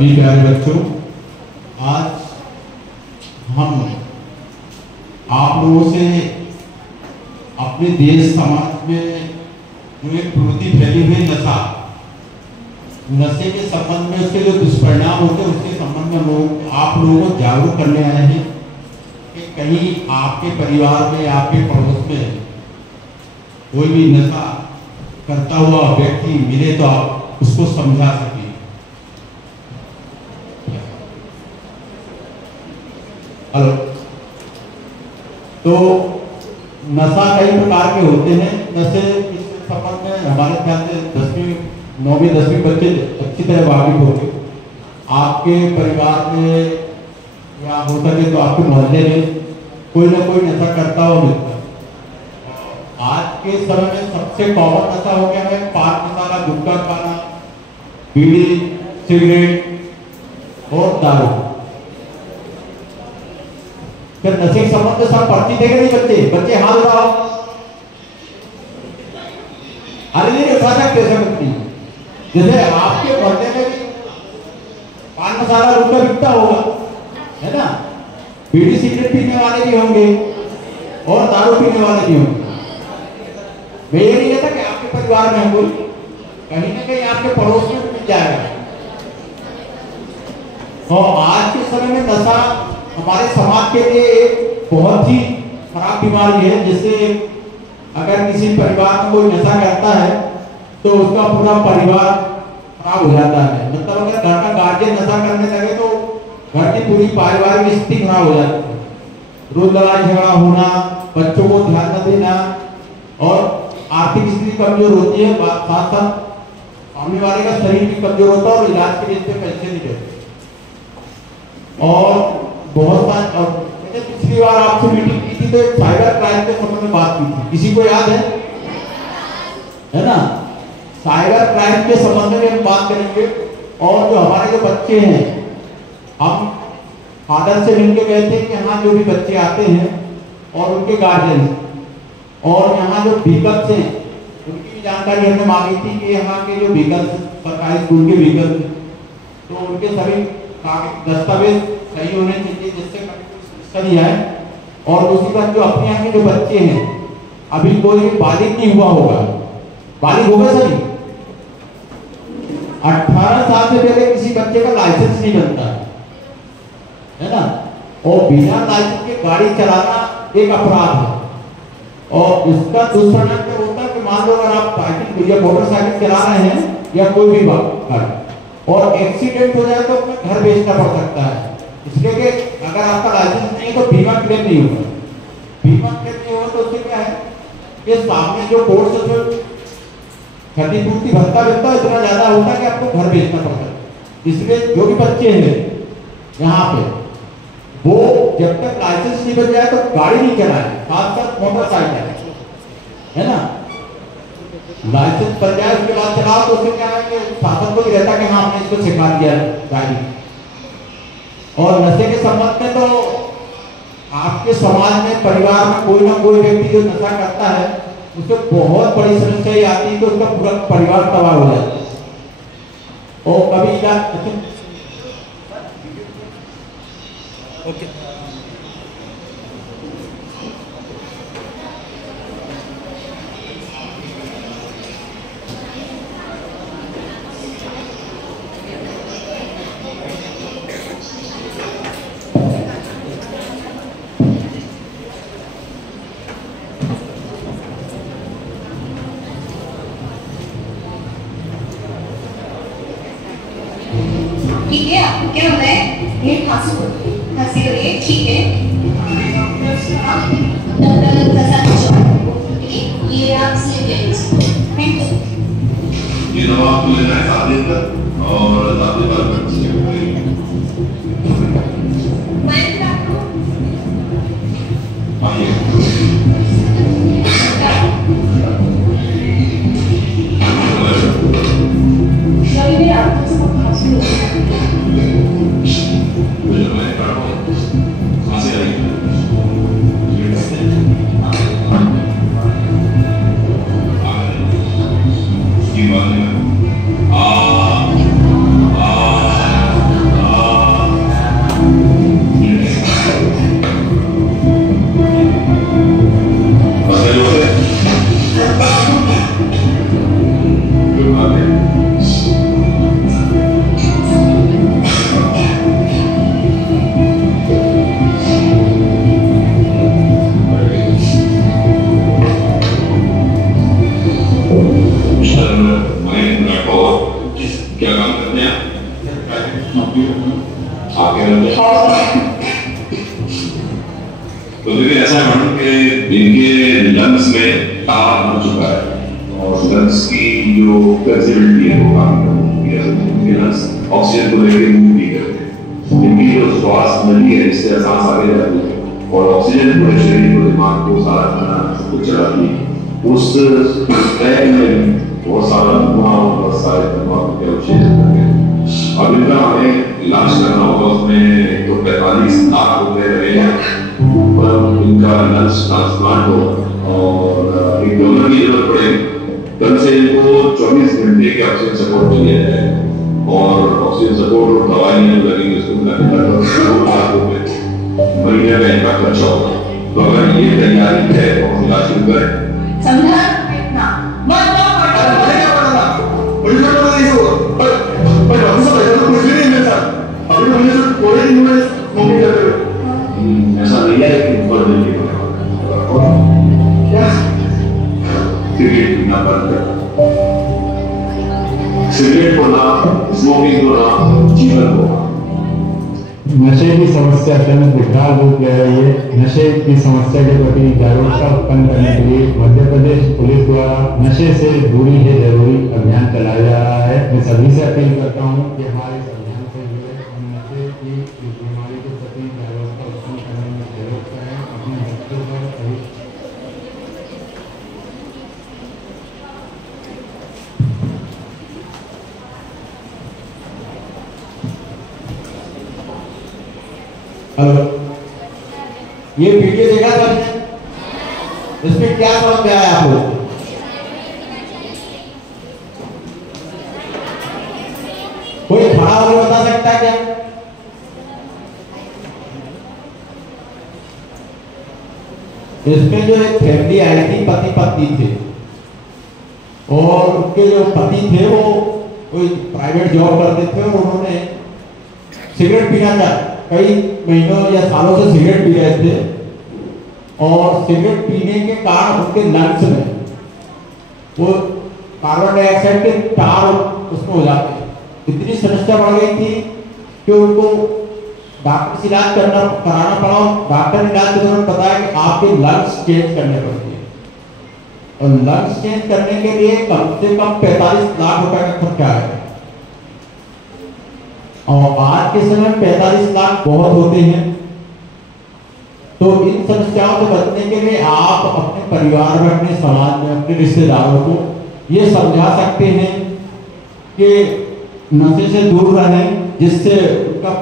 सभी प्यारे बच्चों, आज हम आप लोगों से अपने देश समाज में जो एक प्रवृत्ति फैली हुई नशे के संबंध में, उसके जो दुष्परिणाम होते हैं उसके संबंध में आप लोगों को जागरूक करने आए हैं कि कहीं आपके परिवार में, आपके पड़ोस में कोई भी नशा करता हुआ व्यक्ति मिले तो आप उसको समझा सकें। हेलो, तो नशा कई प्रकार के होते हैं। नशे इस संबंध में हमारे ख्याल से 10वीं 9वीं 10वीं बच्चे अच्छी तरह वाकिफ होंगे। आपके परिवार में या हो सके तो आपके मोहल्ले में कोई ना कोई नशा करता हुआ मिलता है। आज के समय में सबसे कॉमन नशा हो गया है पान मसाला, गुटखा खाना, बीड़ी, सिगरेट और दारू। फिर नशे के संबंध में सब पर्ची देंगे नहीं बच्चे हाथ उठाओ। अरे नहीं उठा सकते ऐसा कुछ नहीं। जैसे आपके मोहल्ले में पान मसाला गुटखा बिकता होगा, है ना, बीड़ी सिगरेट पीने वाले भी होंगे और दारू पीने वाले भी होंगे। मैं ये नहीं कहता कि आपके परिवार में कोई, कहीं ना कहीं आपके पड़ोस में मिल जाएगा। और आज के समय में नशा हमारे समाज के लिए एक बहुत ही खराब बीमारी है, जिससे अगर किसी परिवार में कोई नशा करता है तो उसका पूरा परिवार खराब हो जाता है। मतलब अगर घर का गार्जियन नशा करने लगे तो घर की पूरी पारिवारिक स्थिति खराब हो जाती है। रोज लड़ाई झगड़ा होना, बच्चों को ध्यान न देना और आर्थिक स्थिति कमजोर होती है। साथ साथ सामने वाले का शरीर भी कमजोर होता है और इलाज के लिए पैसे नहीं देते। और बहुत सारे, मैंने पिछली बार आपसे मीटिंग की थी तो एक साइबर क्राइम के संबंध में बात की थी, किसी को याद है ना? साइबर क्राइम के संबंध में हम बात करेंगे। और जो हमारे जो बच्चे हैं, हम फादर से मिलकर गए थे कि यहाँ जो भी बच्चे आते हैं और उनके गार्जियन और यहाँ जो व्हीकल्स हैं उनकी भी जानकारी हमने मांगी थी कि यहाँ के जो व्हीकल्स, सरकारी स्कूल के व्हीकल्स, तो उनके सभी दस्तावेज सही होने चाहिए जिससे समस्या नहीं आए। और दूसरी बात, जो अपने यहाँ के जो बच्चे हैं, अभी कोई बालिग नहीं हुआ होगा, बालिग होगा सभी 18 साल से पहले किसी बच्चे का लाइसेंस नहीं बनता है ना। और बिना लाइसेंस के गाड़ी चलाना एक अपराध है। और इसका दुष्परिणाम क्या होता है कि मान लो अगर आप साइकिल या मोटरसाइकिल चला रहे हैं या कोई भी गाड़ी और एक्सीडेंट हो जाए तो अपना घर बेचना पड़ सकता है, इसलिए कि अगर आपका लाइसेंस नहीं है तो बीमा क्लेम नहीं होगा। बीमा क्लेम नहीं होगा तो उससे क्या है कि सामने जो कोर्ट से जो क्षतिपूर्ति भत्ता मिलता है इतना ज्यादा होता है कि आपको घर बेचना पड़ता है। इसलिए जो भी बच्चे हैं यहाँ पे, वो जब तक लाइसेंस नहीं बन जाए तो गाड़ी नहीं चलाए, साथ साथ मोटरसाइकिल, है ना। लाइसेंस बन जाए उसके बाद चलाओ तो उससे क्या है कि शासन को भी रहता कि हाँ हमने इसको सिखा दिया गाड़ी। और नशे के संबंध में तो आपके समाज में, परिवार में कोई ना कोई व्यक्ति जो नशा करता है उससे बहुत बड़ी समस्या ही आती है कि उसका पूरा परिवार तबाह हो जाता है। और कभी ओके ठीक है, आपको क्या होता है? ये खांसी हो रही है, ठीक है। डॉक्टर प्रसाद चौहान, ये आप स्लिप ले लीजिए। Thank you. ये दवा आपको लेना है 7 दिन तक और 7 दिन बाद तो देखिए ऐसा है मैडम कि इनके लंग्स में तार बन चुका है और लंग्स की जो फ्लेक्सिबिलिटी है वो काफी कम हो चुकी है, इनके लंग्स ऑक्सीजन को लेकर मूव नहीं करते। इनकी जो श्वास नली है जिससे सांस आगे जाती है और ऑक्सीजन पूरे शरीर को, दिमाग को, सारा खाना सब कुछ चलाती है, उस ट्रैक में बहुत सारा धुआं और बहुत सारे दिमाग के अवशेष लगे। अब इनका हमें इलाज करना होगा, उसमें तो 45 लाख रुपए लगेंगे, पर इनका लंग्स ट्रांसप्लांट हो और एक डोनर की जरूरत पड़ेगी। कल से इनको 24 घंटे के ऑक्सीजन सपोर्ट चाहिए है और ऑक्सीजन सपोर्ट और दवाइयाँ लगेंगी, उसको लगभग 2 लाख रुपए महीने में इनका खर्चा होगा। तो अगर ये तैयारी है तो हम इलाज शुरू करें। समझा इतना मत जाओ ऐसा नहीं है कि ऊपर नहीं सिगरेट पीना बंद कर, सिगरेट को ना, स्मोकिंग को ना, जीवन को। नशे की समस्या अत्यंत विकराल रूप ले रही है। नशे की समस्या के प्रति जागरूकता उत्पन्न करने के लिए मध्य प्रदेश पुलिस द्वारा नशे से दूरी है जरूरी अभियान चलाया जा रहा है। मैं सभी से अपील करता हूं कि हमारे इस अभियान से जुड़े नशे की बीमारी के प्रति जागरूकता उत्पन्न करने में सहयोग करें। अपने बच्चों पर सही हेलो, ये वीडियो देखा था आपने? इसमें क्या समझ में आया आपको? कोई खड़ा होकर बता सकता है क्या? इसमें जो एक फैमिली आई थी, पति पत्नी थे और उनके जो पति थे वो कोई प्राइवेट जॉब करते थे और उन्होंने सिगरेट पीना था, कई महीनों या सालों से सिगरेट पी रहे थे और सिगरेट पीने के कारण उनके लंग्स में वो कार्बन डाइऑक्साइड के तार उसमें हो जाते हैं। इतनी समस्या बढ़ गई थी कि उनको डॉक्टर से इलाज कराना पड़ा। डॉक्टर ने इलाज के दौरान बताया कि आपके लंग्स चेंज करने पड़ते हैं और लंग्स चेंज करने के लिए कम से कम 45 लाख रुपए का खर्चा है और आज के समय 45 लाख बहुत होते हैं। तो इन समस्याओं से बचने के लिए आप अपने परिवार में, अपने समाज में, अपने रिश्तेदारों को ये समझा सकते हैं कि नशे से दूर रहें, जिससे उनका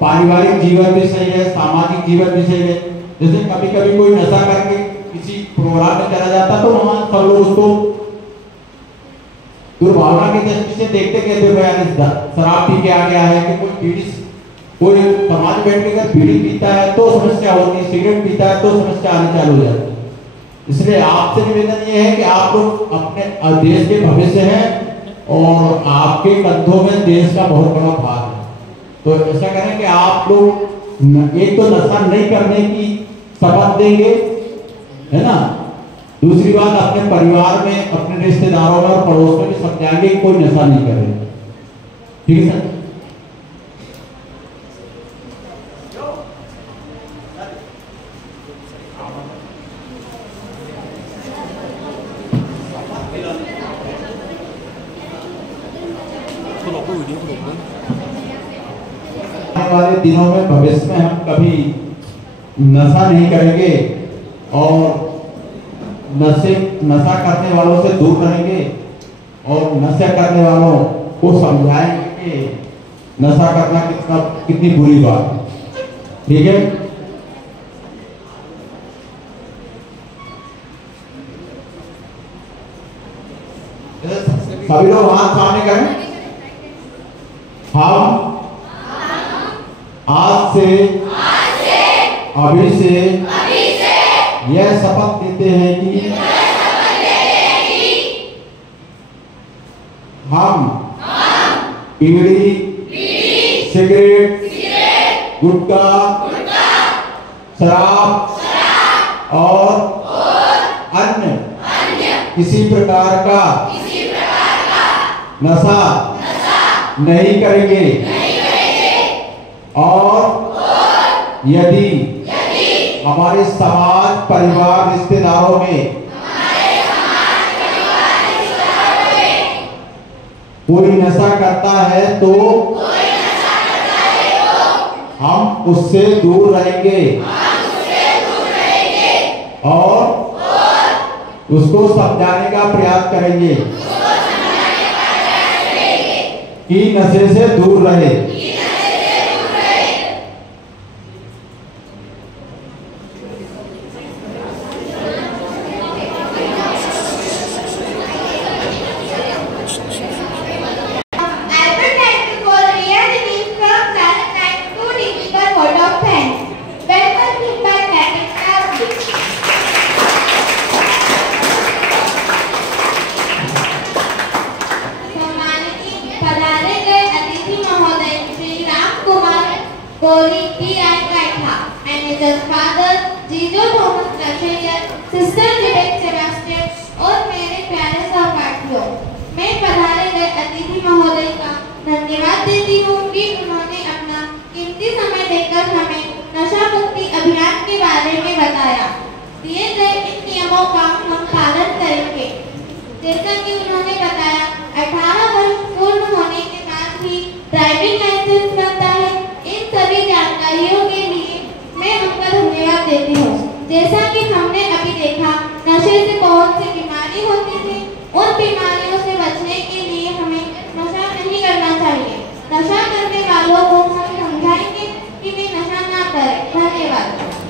पारिवारिक जीवन भी सही है, सामाजिक जीवन भी सही है। जैसे कभी कभी कोई नशा करके किसी प्रोग्राम में चला जाता तो वहां सब लोग उसको दुर्भावना की दृष्टि से देखते कहते हुए शराब पी के आ गया है कि कोई समाज में बैठ के अगर बीड़ी पीता है तो समस्या होती है, सिगरेट पीता है तो समस्या आनी चालू हो जाती है। इसलिए आपसे निवेदन ये है कि आप लोग अपने देश के भविष्य हैं और आपके कंधों में देश का बहुत बड़ा भार है। तो ऐसा करें कि आप लोग एक तो नशा नहीं करने की शपथ देंगे, है ना, दूसरी बात अपने परिवार में, अपने रिश्तेदारों में और पड़ोस में भी समझाएंगे कि कोई नशा नहीं करे। ठीक है सर? आने वाले दिनों में, भविष्य में हम कभी नशा नहीं करेंगे और नशा करने वालों से दूर रहेंगे और नशा करने वालों को समझाएंगे कि नशा करना कितनी बुरी बात है। ठीक है? सभी लोग हाथ सामने करें। हम आज से अभी से यह शपथ लेते हैं कि हम बीड़ी, सिगरेट, गुटखा, शराब और अन्य किसी प्रकार का नशा नहीं करेंगे और यदि हमारे समाज परिवार रिश्तेदारों में कोई नशा करता है तो हम उससे दूर रहेंगे और उसको समझाने का प्रयास करेंगे कि नशे से दूर रहे। Gori P.I. Kaitha and his father Jijo Thomas Lachaiya, sister Vivek Sebastian और मेरे प्यारे सहपाठियों, मैं पधारे गए अतिथि महोदय का धन्यवाद देती हूँ कि उन्होंने अपना कीमती समय देकर हमें नशा मुक्ति अभियान के बारे में बताया। दिए गए इन नियमों का हम पालन करेंगे। जैसा कि उन्होंने बताया, 18 वर्ष पूर्ण होने के बाद ही ड्राइविंग लाइसेंस बनता है। इन सभी जानकारियों के लिए मैं उनका धन्यवाद देती हूँ। जैसा कि हमने अभी देखा, नशे से बहुत सी बीमारी होती थी। उन बीमारियों से बचने के लिए हमें नशा नहीं करना चाहिए। नशा करने वालों को हम समझाएंगे कि वे नशा ना करें। धन्यवाद।